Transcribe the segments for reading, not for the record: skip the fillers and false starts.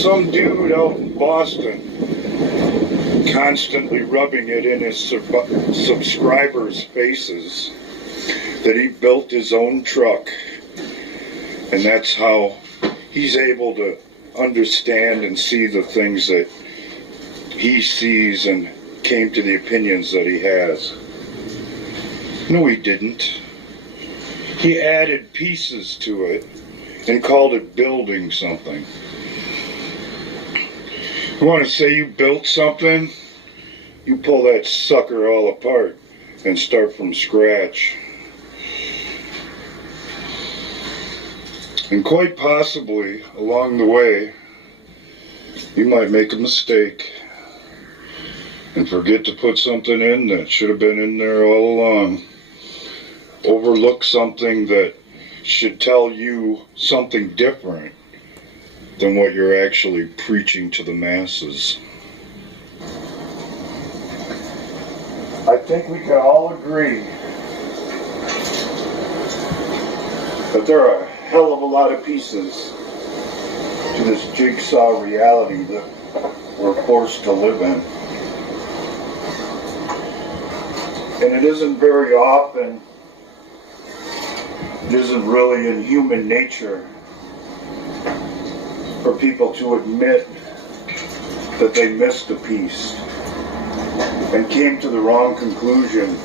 Some dude out in Boston constantly rubbing it in his subscribers' faces that he built his own truck, and that's how he's able to understand and see the things that he sees and came to the opinions that he has. No, he didn't. He added pieces to it and called it building something. You want to say you built something? You pull that sucker all apart and start from scratch. And quite possibly, along the way, you might make a mistake and forget to put something in that should have been in there all along. Overlook something that should tell you something different than what you're actually preaching to the masses. I think we can all agree that there are a hell of a lot of pieces to this jigsaw reality that we're forced to live in. And it isn't very often, it isn't really in human nature for people to admit that they missed a piece and came to the wrong conclusion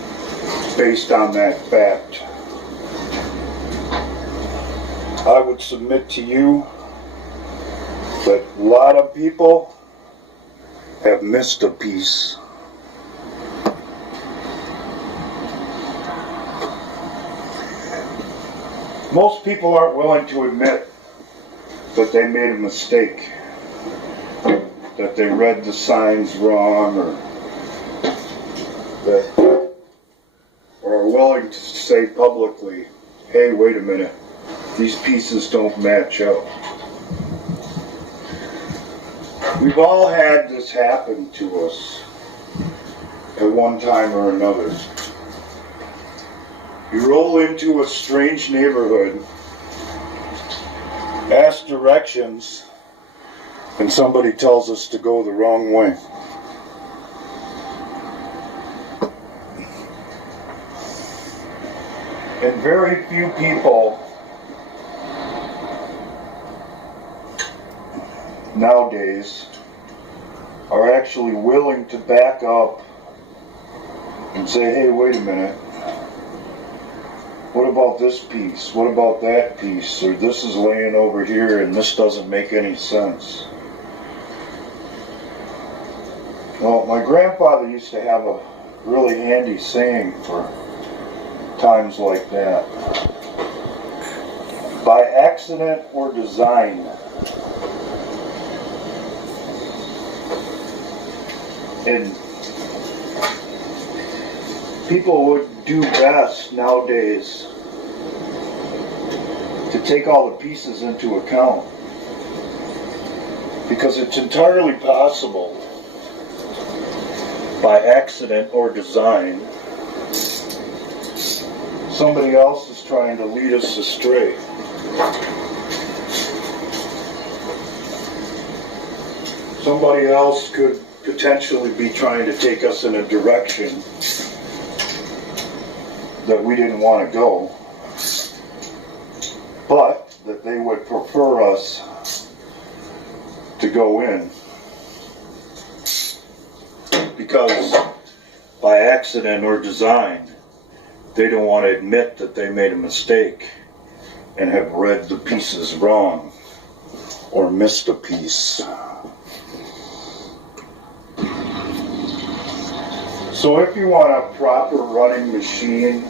based on that fact. I would submit to you that a lot of people have missed a piece. Most people aren't willing to admit that they made a mistake, that they read the signs wrong, or that are willing to say publicly, hey, wait a minute, these pieces don't match up. We've all had this happen to us at one time or another. You roll into a strange neighborhood, ask directions, and somebody tells us to go the wrong way. And very few people nowadays are actually willing to back up and say, hey, wait a minute. What about this piece? What about that piece? Or this is laying over here and this doesn't make any sense. Well, my grandfather used to have a really handy saying for times like that. By accident or design, and people would do best nowadays to take all the pieces into account, because it's entirely possible by accident or design somebody else is trying to lead us astray. Somebody else could potentially be trying to take us in a direction that we didn't want to go, but that they would prefer us to go in, because by accident or design they don't want to admit that they made a mistake and have read the pieces wrong or missed a piece. So if you want a proper running machine,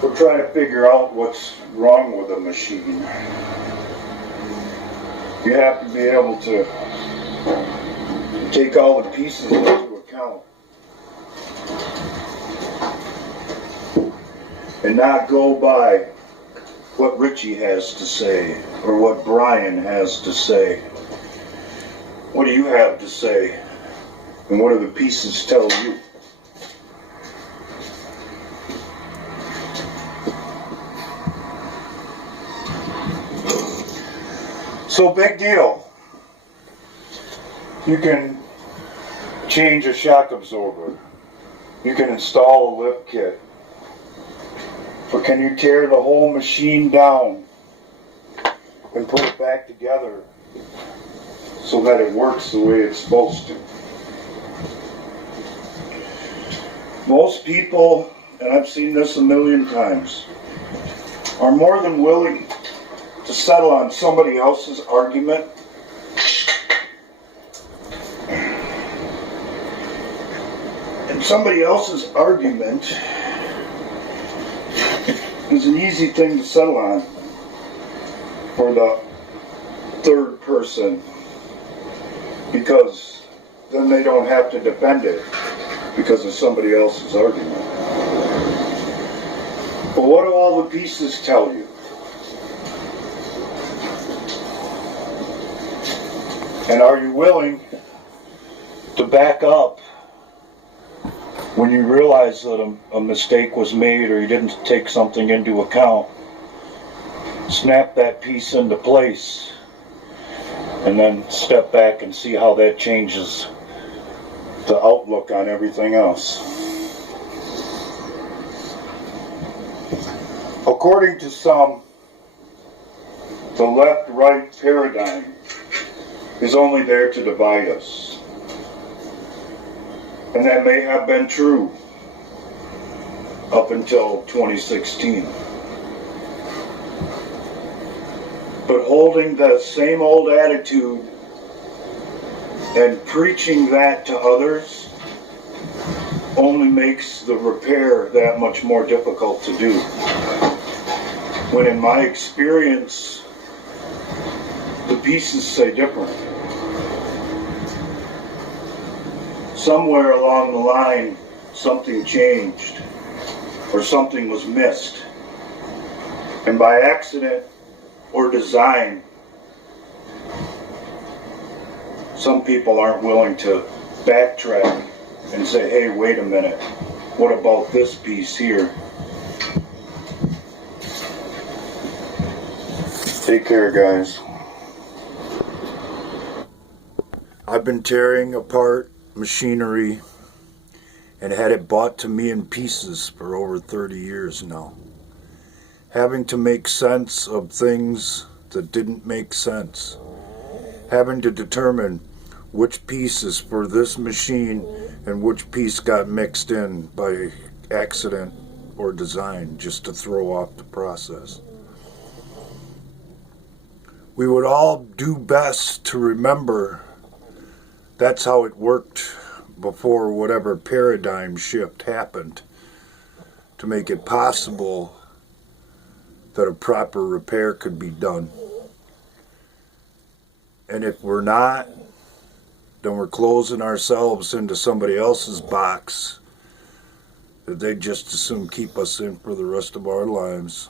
or try to figure out what's wrong with a machine, you have to be able to take all the pieces into account and not go by what Richie has to say or what Brian has to say. What do you have to say? And what do the pieces tell you? So big deal. You can change a shock absorber. You can install a lift kit. But can you tear the whole machine down and put it back together so that it works the way it's supposed to? Most people, and I've seen this a million times, are more than willing to settle on somebody else's argument and somebody else's argument is an easy thing to settle on for the third person, because then they don't have to defend it because of somebody else's argument. But what do all the pieces tell you? And are you willing to back up when you realize that a mistake was made or you didn't take something into account? Snap that piece into place and then step back and see how that changes the outlook on everything else. According to some, the left-right paradigm is only there to divide us. And that may have been true up until 2016. But holding that same old attitude and preaching that to others only makes the repair that much more difficult to do. When in my experience, the pieces say different. Somewhere along the line, something changed or something was missed. And by accident or design, some people aren't willing to backtrack and say, hey, wait a minute, what about this piece here? Take care, guys. I've been tearing apart machinery and had it bought to me in pieces for over 30 years now. Having to make sense of things that didn't make sense. Having to determine which piece is for this machine and which piece got mixed in by accident or design just to throw off the process. We would all do best to remember that's how it worked before whatever paradigm shift happened to make it possible that a proper repair could be done. And if we're not, then we're closing ourselves into somebody else's box that they just as soon keep us in for the rest of our lives.